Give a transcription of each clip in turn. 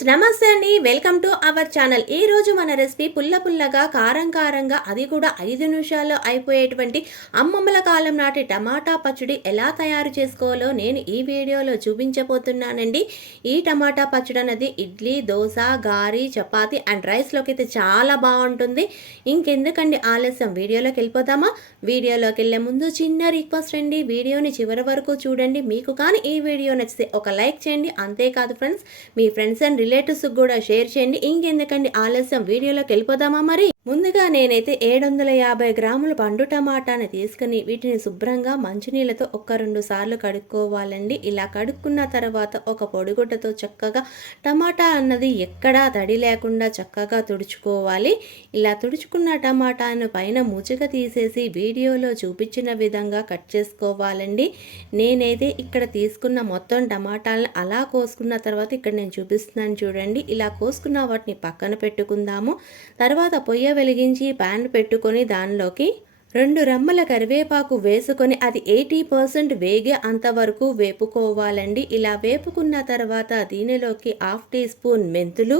Friends నమస్తే అండి. Welcome to our channel. ఈ రోజు మన రెసిపీ పుల్ల పుల్లగా కారం కారంగా అది కూడా ఐదు నిమిషాల్లో అయిపోయేటువంటి అమ్మమ్మల కాలం నాటి టమాటా పచ్చడి ఎలా తయారు చేసుకోవాలో నేను ఈ వీడియోలో చూపించబోతున్నానండి. ఈ టమాటా పచ్చడి అనేది ఇడ్లీ దోశ గారి చపాతి అండ్ రైస్లోకి అయితే చాలా బాగుంటుంది. ఇంకెందుకండి ఆలస్యం? వీడియోలోకి వెళ్ళిపోతామా వీడియోలోకి వెళ్ళే ముందు చిన్న రిక్వెస్ట్ అండి. వీడియోని చివరి వరకు చూడండి. మీకు కానీ ఈ వీడియో నచ్చితే ఒక లైక్ చేయండి. అంతేకాదు ఫ్రెండ్స్ మీ ఫ్రెండ్స్ అండ్ రిలేటివ్స్ కూడా షేర్ చేయండి. ఇంకెందుకండి? ఆలస్యం. వీడియోలోకి వెళ్ళిపోదామా మరి? ముందుగా నేనైతే ఏడు వందల యాభై గ్రాముల పండు టమాటాని తీసుకుని వీటిని శుభ్రంగా మంచినీళ్ళతో ఒక్క రెండు సార్లు కడుక్కోవాలండి. ఇలా కడుక్కున్న తర్వాత ఒక పొడిగుడ్డతో చక్కగా టమాటా అన్నది ఎక్కడా తడి లేకుండా చక్కగా తుడుచుకోవాలి. ఇలా తుడుచుకున్న టమాటాను పైన ముచిక తీసేసి వీడియోలో చూపించిన విధంగా కట్ చేసుకోవాలండి. నేనైతే ఇక్కడ తీసుకున్న మొత్తం టమాటాలను అలా కోసుకున్న తర్వాత ఇక్కడ నేను చూపిస్తున్నాను చూడండి. ఇలా కోసుకున్న వాటిని పక్కన పెట్టుకుందాము. తర్వాత పొయ్యి వెలిగించి పాన్ పెట్టుకొని దానిలోకి రెండు రమ్మల కరివేపాకు వేసుకొని అది ఎయిటీ పర్సెంట్ వేగే అంతవరకు వేపుకోవాలండి. ఇలా వేపుకున్న తర్వాత దీనిలోకి హాఫ్ టీ స్పూన్ మెంతులు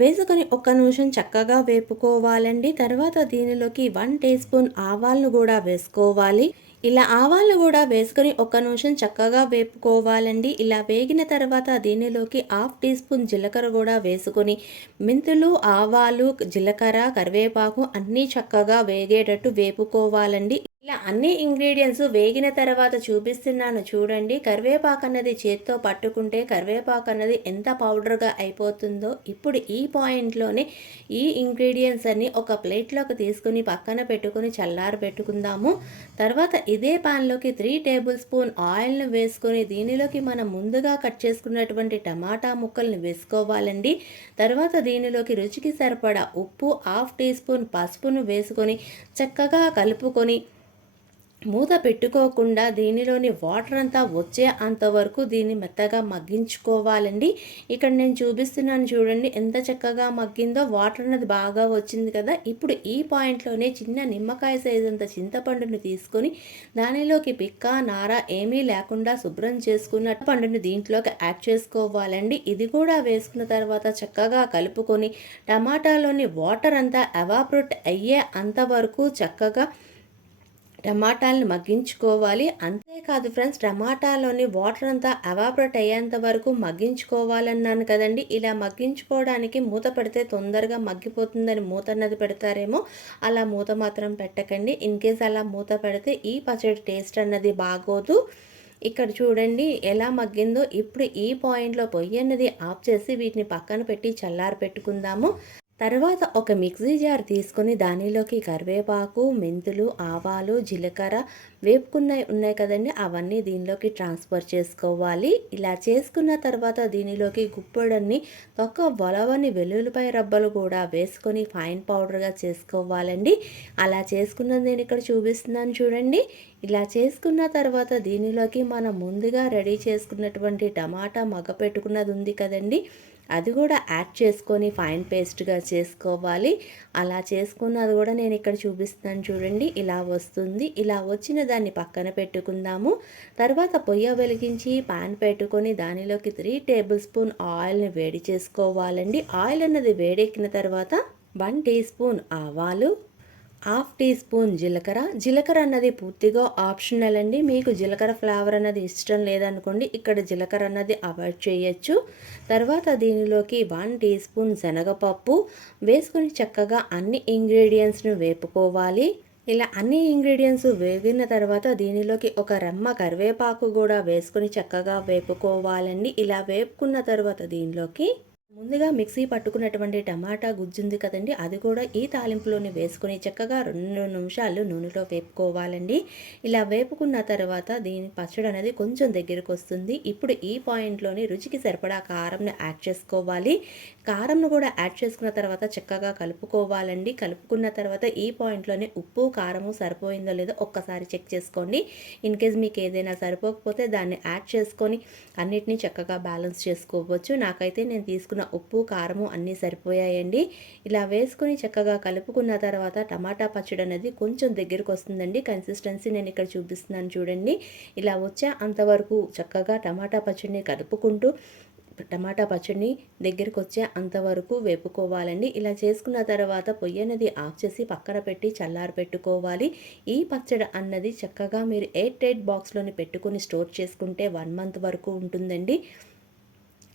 వేసుకొని ఒక్క నిమిషం చక్కగా వేపుకోవాలండి. తర్వాత దీనిలోకి వన్ టీ స్పూన్ ఆవాలను కూడా వేసుకోవాలి. ఇలా ఆవాలు కూడా వేసుకొని ఒక్క నిమిషం చక్కగా వేపుకోవాలండి. ఇలా వేగిన తర్వాత దీనిలోకి హాఫ్ టీ స్పూన్ జీలకర్ర కూడా వేసుకొని మెంతులు ఆవాలు జీలకర్ర కరివేపాకు అన్నీ చక్కగా వేగేటట్టు వేపుకోవాలండి. ఇలా అన్ని ఇంగ్రీడియంట్స్ వేగిన తర్వాత చూపిస్తున్నాను. చూడండి కరివేపాకు అన్నది చేత్తో పట్టుకుంటే కరివేపాకు అన్నది ఎంత పౌడర్గా అయిపోతుందో. ఇప్పుడు ఈ పాయింట్లోనే ఈ ఇంగ్రీడియంట్స్ అన్ని ఒక ప్లేట్లోకి తీసుకుని పక్కన పెట్టుకుని చల్లారి పెట్టుకుందాము. తర్వాత ఇదే పాన్లోకి త్రీ టేబుల్ స్పూన్ ఆయిల్ను వేసుకొని దీనిలోకి మనం ముందుగా కట్ చేసుకున్నటువంటి టమాటా ముక్కల్ని వేసుకోవాలండి. తర్వాత దీనిలోకి రుచికి సరిపడా ఉప్పు హాఫ్ టీ స్పూన్ పసుపును వేసుకొని చక్కగా కలుపుకొని మూత పెట్టుకోకుండా దీనిలోని వాటర్ అంతా వచ్చే అంతవరకు దీన్ని మెత్తగా మగ్గించుకోవాలండి. ఇక్కడ నేను చూపిస్తున్నాను చూడండి ఎంత చక్కగా మగ్గిందో. వాటర్ అనేది బాగా వచ్చింది కదా. ఇప్పుడు ఈ పాయింట్లోనే చిన్న నిమ్మకాయ సైజ్ అంత చింతపండుని తీసుకొని దానిలోకి పిక్క నార ఏమీ లేకుండా శుభ్రం చేసుకున్న పండుని దీంట్లోకి యాడ్ చేసుకోవాలండి. ఇది కూడా వేసుకున్న తర్వాత చక్కగా కలుపుకొని టమాటాలోని వాటర్ అంతా ఎవాపరేట్ అయ్యే అంతవరకు చక్కగా టమాటాలను మగ్గించుకోవాలి. అంతేకాదు ఫ్రెండ్స్ టమాటాలోని వాటర్ అంతా అవాపరేట్ అయ్యేంత వరకు మగ్గించుకోవాలన్నాను కదండి. ఇలా మగ్గించుకోవడానికి మూత పెడితే తొందరగా మగ్గిపోతుందని మూత అన్నది పెడతారేమో అలా మూత మాత్రం పెట్టకండి. ఇన్ కేస్ అలా మూత పెడితే ఈ పచ్చడి టేస్ట్ అన్నది బాగోదు. ఇక్కడ చూడండి ఎలా మగ్గిందో. ఇప్పుడు ఈ పాయింట్లో పొయ్యి అన్నది ఆఫ్ చేసి వీటిని పక్కన పెట్టి చల్లారి పెట్టుకుందాము తర్వాత ఒక మిక్సీ జార్ తీసుకొని దానిలోకి కరివేపాకు మెంతులు ఆవాలు జీలకర్ర వేపుకున్నవి ఉన్నాయి కదండి. అవన్నీ దీనిలోకి ట్రాన్స్ఫర్ చేసుకోవాలి. ఇలా చేసుకున్న తర్వాత దీనిలోకి గుప్పడన్ని ఒక బొలవని వెల్లుల్లిపాయ రబ్బలు కూడా వేసుకొని ఫైన్ పౌడర్గా చేసుకోవాలండి. అలా చేసుకున్నది నేను ఇక్కడ చూపిస్తున్నాను చూడండి. ఇలా చేసుకున్న తర్వాత దీనిలోకి మనం ముందుగా రెడీ చేసుకున్నటువంటి టమాటా మగ పెట్టుకున్నది ఉంది కదండి. అది కూడా యాడ్ చేసుకొని ఫైన్ పేస్ట్గా చేసుకోవాలి. అలా చేసుకున్నది కూడా నేను ఇక్కడ చూపిస్తాను చూడండి. ఇలా వస్తుంది. ఇలా వచ్చిన దాన్ని పక్కన పెట్టుకుందాము. తర్వాత పొయ్య వెలిగించి పాన్ పెట్టుకొని దానిలోకి త్రీ టేబుల్ స్పూన్ ఆయిల్ని వేడి చేసుకోవాలండి. ఆయిల్ అన్నది వేడెక్కిన తర్వాత వన్ టీ స్పూన్ ఆవాలు హాఫ్ టీ స్పూన్ జీలకర్ర. జీలకర్ర అన్నది పూర్తిగా ఆప్షనల్ అండి. మీకు జీలకర్ర ఫ్లేవర్ అన్నది ఇష్టం లేదనుకోండి ఇక్కడ జీలకర్ర అన్నది అవాయిడ్ చేయొచ్చు. తర్వాత దీనిలోకి వన్ టీ స్పూన్ శనగపప్పు వేసుకొని చక్కగా అన్ని ఇంగ్రీడియంట్స్ను వేపుకోవాలి. ఇలా అన్ని ఇంగ్రీడియంట్స్ వేగిన తర్వాత దీనిలోకి ఒక రెమ్మ కరివేపాకు కూడా వేసుకొని చక్కగా వేపుకోవాలండి. ఇలా వేపుకున్న తర్వాత దీనిలోకి ముందుగా మిక్సీ పట్టుకున్నటువంటి టమాటా గుజ్జుంది కదండి. అది కూడా ఈ తాలింపులోని వేసుకుని చక్కగా రెండు నిమిషాలు నూనెలో వేపుకోవాలండి. ఇలా వేపుకున్న తర్వాత దీని పచ్చడి అనేది కొంచెం దగ్గరకు వస్తుంది. ఇప్పుడు ఈ పాయింట్లోని రుచికి సరిపడా కారంను యాడ్ చేసుకోవాలి. కారంను కూడా యాడ్ చేసుకున్న తర్వాత చక్కగా కలుపుకోవాలండి. కలుపుకున్న తర్వాత ఈ పాయింట్లోనే ఉప్పు కారము సరిపోయిందో లేదో ఒక్కసారి చెక్ చేసుకోండి. ఇన్ కేస్ మీకు ఏదైనా సరిపోకపోతే దాన్ని యాడ్ చేసుకొని అన్నిటినీ చక్కగా బ్యాలెన్స్ చేసుకోవచ్చు. నాకైతే నేను తీసుకున్న ఉప్పు కారము అన్నీ సరిపోయాయండి. ఇలా వేసుకుని చక్కగా కలుపుకున్న తర్వాత టమాటా పచ్చడి అనేది కొంచెం దగ్గరకు వస్తుందండి. కన్సిస్టెన్సీ నేను ఇక్కడ చూపిస్తున్నాను చూడండి. ఇలా వచ్చే అంతవరకు చక్కగా టమాటా పచ్చడిని కలుపుకుంటూ టమాటా పచ్చడిని దగ్గరికి వచ్చే అంతవరకు వేపుకోవాలండి. ఇలా చేసుకున్న తర్వాత పొయ్యి అనేది ఆఫ్ చేసి పక్కన పెట్టి చల్లారి పెట్టుకోవాలి. ఈ పచ్చడి అన్నది చక్కగా మీరు ఎయిట్ ఎయిట్ బాక్స్లోని పెట్టుకొని స్టోర్ చేసుకుంటే వన్ మంత్ వరకు ఉంటుందండి.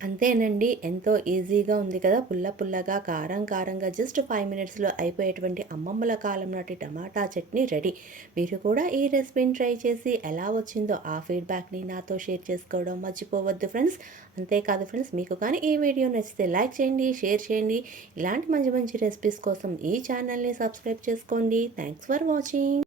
అంతేనండి. ఎంతో ఈజీగా ఉంది కదా. పుల్ల పుల్లగా కారం కారంగా జస్ట్ ఫైవ్ మినిట్స్లో అయిపోయేటువంటి అమ్మమ్మల కాలం నాటి టమాటా చట్నీ రెడీ. మీరు కూడా ఈ రెసిపీని ట్రై చేసి ఎలా వచ్చిందో ఆ ఫీడ్బ్యాక్ని నాతో షేర్ చేసుకోవడం మర్చిపోవద్దు ఫ్రెండ్స్. అంతేకాదు ఫ్రెండ్స్ మీకు కానీ ఈ వీడియో నచ్చితే లైక్ చేయండి షేర్ చేయండి. ఇలాంటి మంచి మంచి రెసిపీస్ కోసం ఈ ఛానల్ని సబ్స్క్రైబ్ చేసుకోండి. Thanks for watching.